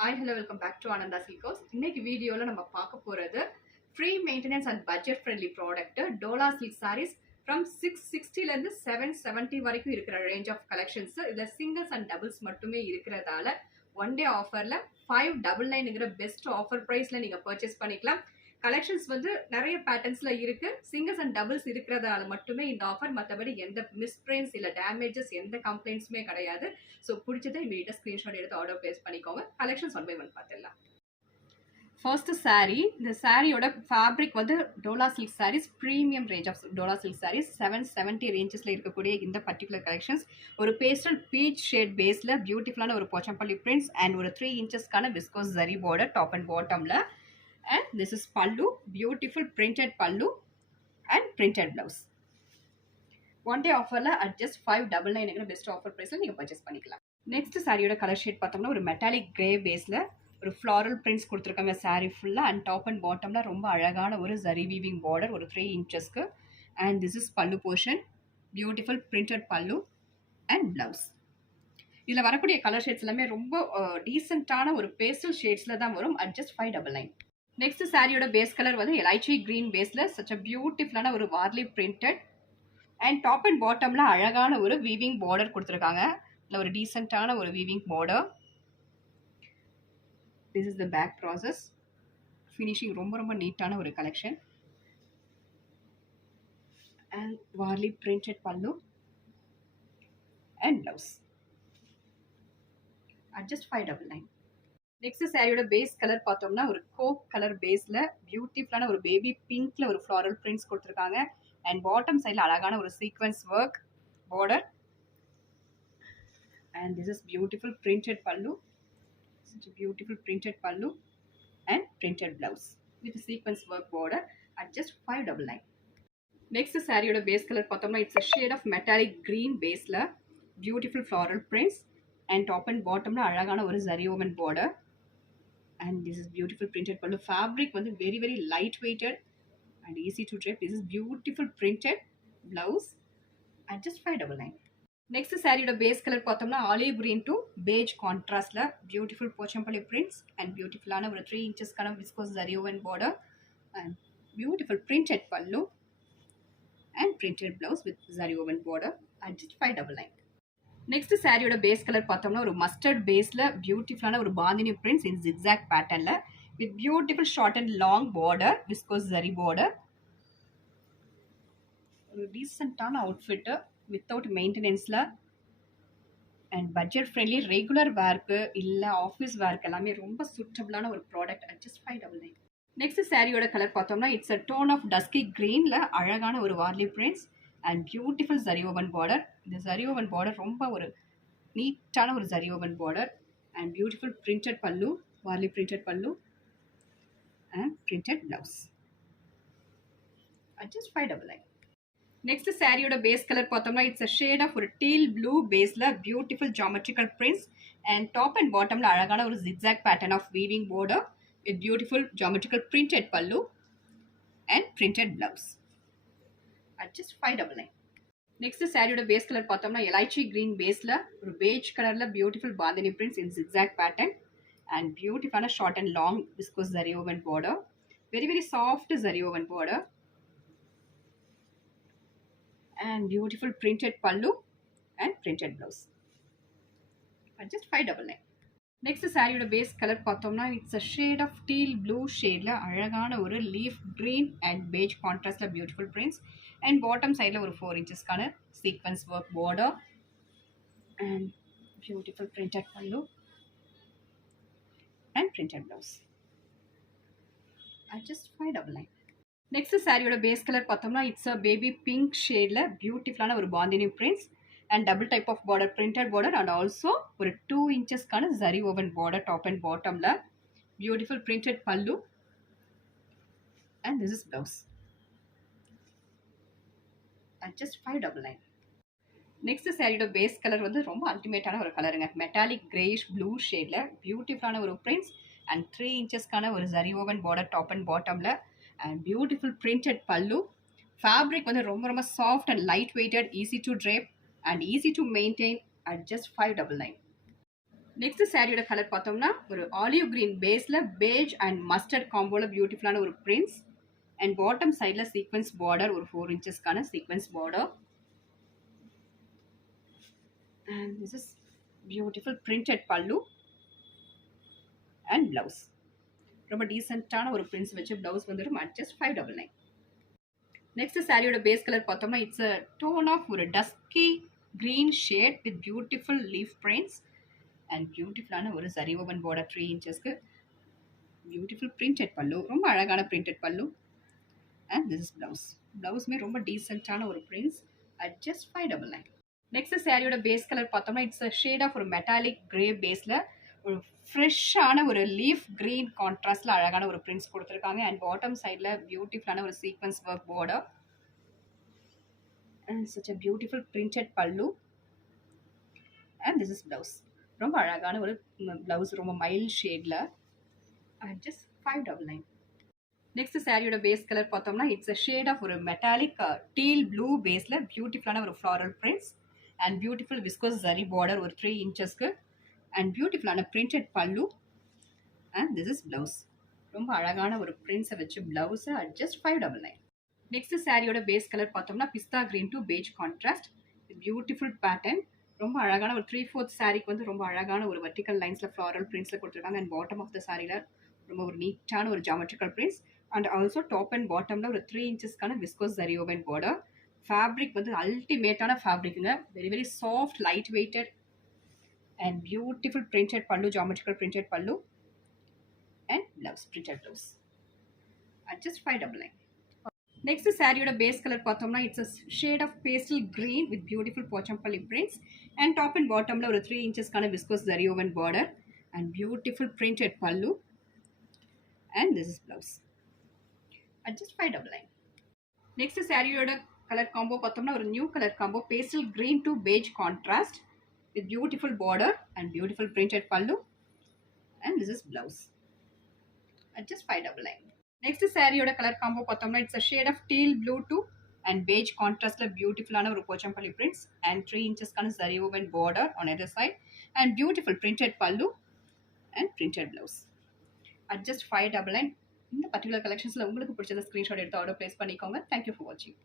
Hello welcome back to Ananda Silks. இன்னைக்கு வீடியோவில் நம்ம பார்க்க போகிறது free maintenance and budget friendly product Dola silk sarees from 660லேருந்து 770 வரைக்கும் இருக்கிற ரேஞ்ச் ஆஃப் கலெக்ஷன்ஸ். இதில் சிங்கிள்ஸ் அண்ட் டபுள்ஸ் மட்டுமே இருக்கிறதால ஒன் டே ஆஃபரில் 599ங்கிற பெஸ்ட் ஆஃபர் ப்ரைஸில் நீங்கள் பர்ச்சேஸ் பண்ணிக்கலாம். கலெக்ஷன்ஸ் வந்து நிறைய பேட்டர்ன்ஸ்ல இருக்கு. சிங்கிள்ஸ் அண்ட் டபுள்ஸ் இருக்கிறதால மட்டுமே இந்த ஆஃபர். மற்றபடி எந்த மிஸ்பிரிண்ட்ஸ் இல்லை டேமேஜஸ் எந்த கம்ப்ளைண்ட்ஸுமே கிடையாது. ஸோ பிடிச்சதை இமீடியட்டாக ஸ்க்ரீன்ஷாட் எடுத்து ஆர்டர் பிளேஸ் பண்ணிக்கோங்க. கலெக்ஷன்ஸ் ஒன் பை ஒன் பார்த்துடலாம். ஃபர்ஸ்ட் சாரீ, இந்த சாரியோட ஃபேப்ரிக் வந்து Dola silk sarees, premium range of Dola silk sarees 770 ரேஞ்சஸில் இருக்கக்கூடிய இந்த பர்டிகுலர் கலெக்ஷன்ஸ் ஒரு பேஸ்டல் பீச் ஷேட் பேஸில் பியூட்டிஃபுல்லான ஒரு போச்சம்பள்ளி பிரிண்ட்ஸ் அண்ட் ஒரு 3 இன்ச்சஸ்க்கான viscose zari border top and பாட்டமில். And this is pallu, beautiful printed pallu and printed blouse. One day offer la at just 599 best offer price la neenga purchase panikalam. Next saree oda color shade pathomna oru metallic gray base la oru floral prints kuduthirukanga saree full and top and bottom la romba alagana oru zari weaving border oru 3 inches ku. And this is pallu portion, beautiful printed pallu and blouse. இதுல வரக்கூடிய colour shades எல்லாமே ரொம்ப டீசென்ட்டான ஒரு pastel ஷேட்ஸ்ல தான் வரும் at just 599. Next சாரியோட base colour வந்து elaichi green பேஸ்ல சச் அ பியூட்டிஃபுல்லான ஒரு Warli printed and top and பாட்டம்ல அழகான ஒரு வீவிங் பார்டர் கொடுத்துருக்காங்க. இல்லை ஒரு டீசென்ட்டான ஒரு weaving border. This is the back process. Finishing ரொம்ப ரொம்ப நீட்டான ஒரு collection. And Warli printed pallu and blouse at just 599. Next சாரியோட பேஸ் கலர் பார்த்தோம்னா ஒரு கோக் கலர் பேஸ்ல பியூட்டிஃபுல்லான ஒரு பேபி பிங்க்ல ஒரு ஃப்ளாரல் பிரிண்ட்ஸ் கொடுத்துருக்காங்க. அண்ட் பாட்டம் சைடில் அழகான ஒரு sequins work border. And this is beautiful printed pallu, beautiful printed pallu and printed blouse with sequins work border at just 599. Next சாரியோட பேஸ் கலர் பார்த்தோம்னா it's a shade of metallic green பேஸ்ல beautiful floral prints and top and பாட்டம்ல அழகான ஒரு zari woven border. And this is beautiful printed pallu. Fabric வந்து very light weighted and easy to drape. This is beautiful printed blouse at just 599. Next saree base color பார்த்தோம்னா olive green to beige contrastல beautiful pochampalli prints and beautiful ஆன ஒரு 3 inches கான viscose zari woven border and beautiful printed pallu and printed blouse with zari woven border at just 599. Next சாரியோட base colour பார்த்தோம்னா ஒரு mustard பேஸ்ல பியூட்டிஃபுல்லான ஒரு bandhani prints in zigzag பேட்டர்ன்ல with beautiful short and long border, viscose zari border. ஒரு டீசென்ட்டான outfit without மெயின்டெனன்ஸ்ல அண்ட் பட்ஜெட் ஃப்ரெண்ட்லி ரெகுலர் வேர்க்கு இல்லை ஆஃபீஸ் வேர்க்கு எல்லாமே ரொம்ப சூட்டபிளான ஒரு ப்ராடக்ட் அட் ஜஸ்ட் 599. நெக்ஸ்ட் சாரியோட கலர் பார்த்தோம்னா it's a tone of dusky கிரீன்ல அழகான ஒரு Warli prints and beautiful zari woven border. இந்த ஜரி ஓவன் பார்டர் ரொம்ப ஒரு நீட்டான ஒரு zari woven border and beautiful printed pallu, Warli printed pallu and printed blouse at just 599. Next சாரியோட பேஸ் கலர் பார்த்தோம்னா இட்ஸ் அ ஷேட் ஆஃப் ஒரு டீல் ப்ளூ பேஸ்ல beautiful geometrical prints and top and பாட்டம்ல அழகான ஒரு zigzag pattern of weaving border with beautiful geometrical printed pallu and printed blouse at just 599. Next சாரியோட base colour பார்த்தோம்னா elaichi green பேஸ்ல ஒரு பேஜ் கலர்ல beautiful bandhani prints in zigzag pattern and பியூட்டிஃபுல்லான short and long viscose zari woven border, very soft zari woven border and beautiful printed pallu and printed blouse at just 599. Next சாரியோட base colour பார்த்தோம்னா it's a shade of teal blue ஷேட்ல அழகான ஒரு leaf green and beige கான்ட்ராஸ்ட்ல beautiful prints and bottom சைடில் ஒரு 4 இன்ச்சஸ்க்கான sequins work border and beautiful printed pallu and printed blouse at just 599. Next சாரியோட பேஸ் கலர் பார்த்தோம்னா இட்ஸ் அ பேபி பிங்க் ஷேட்ல பியூட்டிஃபுல்லான ஒரு bandhani prints and double type of border, printed border and also ஒரு 2 inchesக்கான zari woven border top and bottomல beautiful printed pallu and this is blouse at just 599. Next சாரியோட base colour வந்து ரொம்ப அல்டிமேட்டான ஒரு கலருங்க. Metallic greyish blue ஷேட்ல பியூட்டிஃபுல்லான ஒரு பிரிண்ட்ஸ் அண்ட் 3 inchesக்கான ஒரு zari woven border top and bottomல and beautiful printed pallu. Fabric வந்து ரொம்ப soft and light weighted, easy to drape and easy to maintain at just 599. Next சாரியோட கலர் பார்த்தோம்னா ஒரு ஆலிவ் கிரீன் பேஸ்ல பேஜ் அண்ட் மஸ்டர்ட் காம்போல பியூட்டிஃபுல்லான ஒரு பிரிண்ட்ஸ் அண்ட் பாட்டம் சைட்ல சீக்வன்ஸ் பார்டர் ஒரு 4 இன்ச்சஸ்க்கான sequins border and this is beautiful printed pallu and blouse. ரொம்ப டீசென்ட்டான ஒரு பிரிண்ட்ஸ் வச்சு பிளவுஸ் வந்துடும் at just 599. நெக்ஸ்ட் சாரியோட பேஸ் கலர் பார்த்தோம்னா இட்ஸ் அ டோன் ஆஃப் ஒரு dusky green shade with beautiful leaf prints and பியூட்டிஃபுல்லான ஒரு சரி ஓவன் பார்டர் 3 இன்ச்சஸ்க்கு பியூட்டிஃபுல் பிரிண்டட் பல்லு, ரொம்ப அழகான பிரிண்டட் பல்லு and this is பிளவுஸ்மே ரொம்ப டீசென்ட்டான ஒரு பிரிண்ட்ஸ் at just 599. நெக்ஸ்ட் சாரியோட பேஸ் கலர் பார்த்தோம்னா இட்ஸ் அ ஷேட் ஆஃப் ஒரு மெட்டாலிக் கிரே பேஸில் ஒரு ஃப்ரெஷ்ஷான ஒரு லீஃப் கிரீன் கான்ட்ராஸ்டில் அழகான ஒரு பிரிண்ட்ஸ் கொடுத்துருக்காங்க அண்ட் பாட்டம் சைடில் பியூட்டிஃபுல்லான ஒரு sequins work border and such a beautiful printed பல்லு and this is blouse. ரொம்ப அழகான ஒரு பிளவுஸ், ரொம்ப மைல்ட் ஷேடில் at just 599. நெக்ஸ்ட் சாரியோட பேஸ் கலர் பார்த்தோம்னா இட்ஸ் அ ஷேட் ஆஃப் ஒரு மெட்டாலிக் டீல் ப்ளூ பேஸில் பியூட்டிஃபுல்லான ஒரு floral prints and beautiful viscose zari border ஒரு 3 இன்ச்சஸ்க்கு அண்ட் பியூட்டிஃபுல்லான printed pallu and this is blouse. ரொம்ப அழகான ஒரு பிரிண்ட்ஸை வச்சு பிளவுஸை at just 599. நெக்ஸ்ட் சாரியோட பேஸ் கலர் பார்த்தோம்னா pista green to beige contrast beautiful pattern. ரொம்ப அழகான ஒரு 3/4 சாரிக்கு வந்து ரொம்ப அழகான ஒரு வெர்டிக்கல் லைன்ஸில் ஃப்ளாரல் பிரிண்ட்ஸில் கொடுத்துருக்காங்க அண்ட் பாட்டம் ஆஃப் த சாரியில் ரொம்ப ஒரு நீட்டான ஒரு geometrical prints and also top and பாட்டமில் ஒரு 3 இன்ச்சஸ்க்கான viscose zari woven border. Fabric வந்து அல்டிமேட்டான ஃபேப்ரிக்குங்க, very very soft light weighted and beautiful printed pallu, geometrical printed pallu and blouse, printed blouse at just 599. Next சாரியோட பேஸ் கலர் பார்த்தோம்னா it's a shade of pastel green with beautiful Pochampalli prints and top and பாட்டமில் ஒரு 3 இன்ச்சஸ்க்கான viscose zari woven border and beautiful printed pallu and this is blouse at just 599. Next சாரியோட colour combo பார்த்தோம்னா ஒரு new colour combo pastel green to beige contrast with beautiful border and beautiful printed pallu and this is blouse at just 599. Next சாரியோட colour combo பார்த்தோம்னா it's a shade of teal blue to and beige கான்ட்ராஸ்ட்ல பியூட்டிஃபுல்லான ஒரு Pochampalli prints and 3 இன்ச்சஸ்க்கான zari woven border on other side and beautiful printed pallu and printed blouse at just 599. இந்த particular கலெக்ஷன்ஸில் உங்களுக்கு பிடிச்சத screenshot எடுத்து ஆர்டர் பிளேஸ் பண்ணிக்கோங்க. தேங்க்யூ ஃபார் வாட்சிங்.